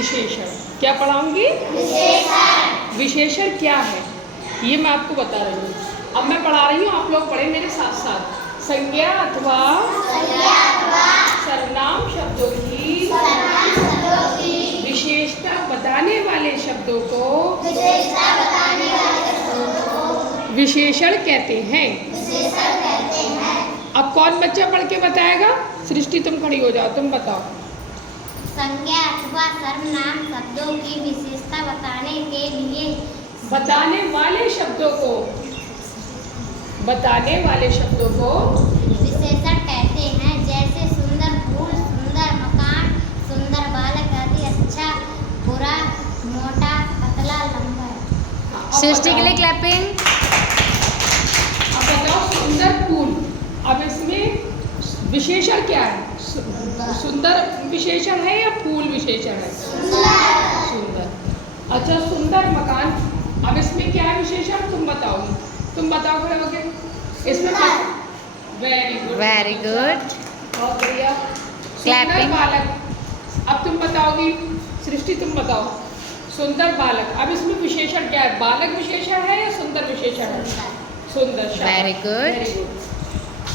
विशेषण। क्या पढ़ाऊंगी? विशेषण क्या है ये मैं आपको बता रही हूँ। अब मैं पढ़ा रही हूँ, आप लोग पढ़े मेरे साथ साथ। संज्ञा अथवा सर्वनाम शब्दों की विशेषता बताने वाले शब्दों को विशेषण कहते हैं। अब कौन बच्चा पढ़ के बताएगा? सृष्टि तुम खड़ी हो जाओ, तुम बताओ। संज्ञा अथवा सर्वनाम शब्दों की विशेषता बताने के लिए बताने वाले शब्दों को विशेषण कहते हैं। जैसे सुंदर फूल, सुंदर मकान, सुंदर बालक आदि। अच्छा, बुरा, मोटा, पतला, लंबा। सृष्टि के लिए क्लैपिंग। अब बताओ सुंदर फूल। अब इसमें विशेषण क्या है? सुंदर विशेषण है या फूल विशेषण है? सुंदर। अच्छा, सुंदर मकान। अब इसमें क्या है विशेषण? तुम बताओगी। तुम बताओ खड़े होके। इसमें वेरी गुड, वेरी गुड, बहुत बढ़िया। Clapping. बालक। अब तुम बताओगी। सृष्टि तुम बताओ। सुंदर बालक। अब इसमें विशेषण क्या है? बालक विशेषण है या सुंदर विशेषण है? सुंदर। Very good. Very good.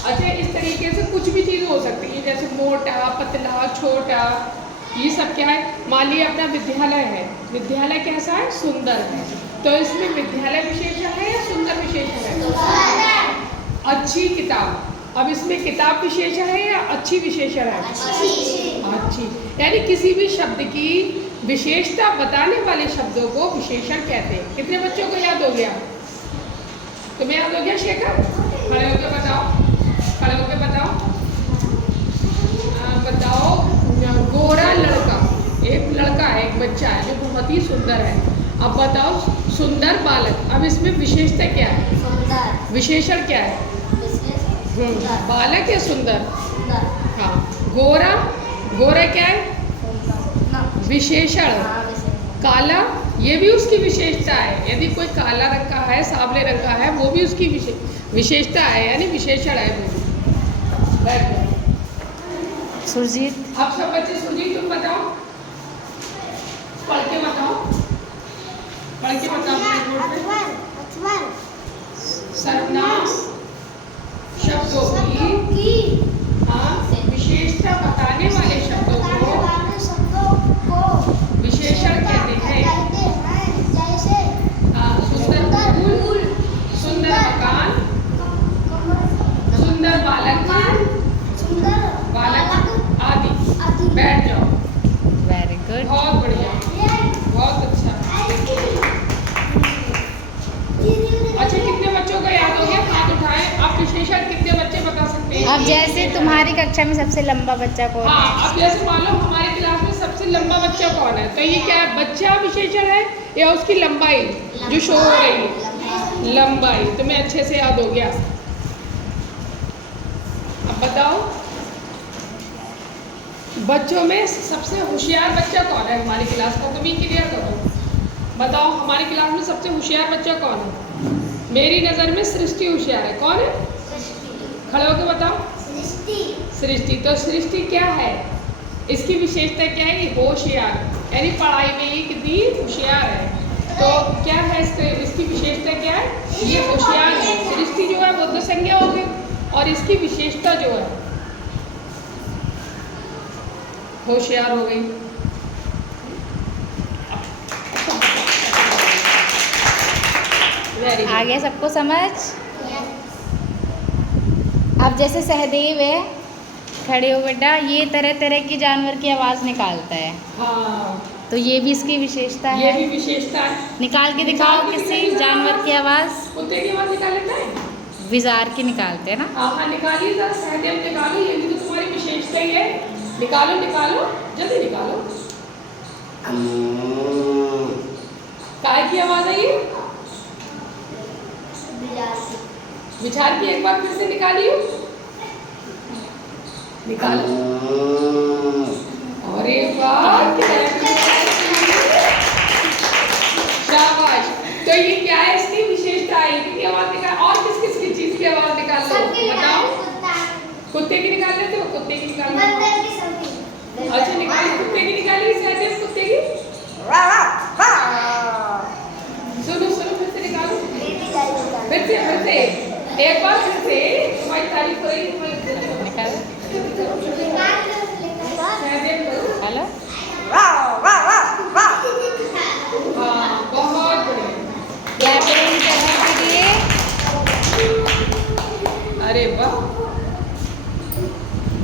अच्छा, इस तरीके से कुछ भी चीज़ हो सकती है, जैसे मोटा, पतला, छोटा, ये सब क्या है? मान लीजिए अपना विद्यालय है, विद्यालय कैसा है? सुंदर है। तो इसमें विद्यालय विशेषण है या सुंदर विशेषण है? अच्छी किताब। अब इसमें किताब विशेषण है या अच्छी विशेषण है? अच्छी। यानी किसी भी शब्द की विशेषता बताने वाले शब्दों को विशेषण कहते हैं। कितने बच्चों को याद हो गया? तुम्हें याद हो गया शेखर? खड़े होकर बताओ, खड़े होकर बताओ। बताओ, गोरा लड़का, एक लड़का है, एक बच्चा है जो बहुत ही सुंदर है। अब बताओ सुंदर बालक। अब इसमें विशेषता क्या है? सुंदर। विशेषण क्या है? बालक या सुंदर? हाँ। गोरा, गोरा क्या है? विशेषण। काला, ये भी उसकी विशेषता है। यदि कोई काला रंग का है, सांवले रंग का है, वो भी उसकी विशेषता है, यानी विशेषण है वो। सुरजीत। आप सब बच्चे, सुरजीत तुम बताओ, पढ़ के बताओ, पढ़ के बताओ। सर्वनाम शब्दों की विशेषता बताने वाले शब्दों को विशेषण कहते हैं। सुंदर फूल, सुंदर मकान, सुंदर बालक आदि। बैठ जाओ। Very good. बहुत बढ़िया, बहुत अच्छा। अच्छा, कितने बच्चों को याद हो गया? हाथ उठाएं। आप विशेषण कितने बच्चे बता सकते हैं? अब जैसे तुम्हारी कक्षा में सबसे लंबा बच्चा कौन है? हाँ, अब जैसे मान लो हमारी क्लास में सबसे लंबा बच्चा कौन है, तो ये क्या है? बच्चा विशेषण है या उसकी लंबाई जो शो हो रही है? लंबाई। तुम्हें अच्छे से याद हो गया। अब बताओ बच्चों में सबसे होशियार बच्चा कौन है हमारी क्लास का? तुम ही क्लियर करो। बताओ हमारी क्लास में सबसे होशियार बच्चा कौन है? मेरी नज़र में सृष्टि होशियार है। कौन है? खड़े होकर बताओ। सृष्टि। तो सृष्टि क्या है? इसकी विशेषता क्या है? होशियार, यानी पढ़ाई में ये कितनी होशियार है। तो क्या है इसकी विशेषता क्या है? ये होशियार है। सृष्टि जो है वो तो संज्ञा हो गई, और इसकी विशेषता जो है होशियार हो गई। आ गया सबको समझ? अब जैसे सहदेव है, खड़े हो बेटा, ये तरह तरह की जानवर की आवाज़ निकालता है। हाँ, तो ये भी इसकी विशेषता है। ये भी विशेषता है। निकाल के दिखाओ किसी जानवर की आवाज़। कुत्ते की आवाज़ निकाल लेता है? विजार की निकालते हैं ना। हाँ, निकालिए जरा। सहदेव निकालो, ये भी तो तुम्हारी विशेषता ही है। निकालो, निकालो, जल्दी निकालो। काय की आवाज़ है ये? विचार की। एक बार फिर से निकालिए। निकालो। अरे वाह, शाबाश। तो ये क्या है? इसकी विशेषता है। इनकी आवाज़ निकाल। और किस किस की चीज़ की आवाज़ निकाल लो? बताओ। कुत्ते की निकाल लेते हो? कुत्ते की निकाल लो। अच्छा, निकालिए। कुत्ते की निकालिए। सहदेव कुत्ते की। फिर से एक बार फिर से तुम्हारी तारीफ हो रही है, निकाल।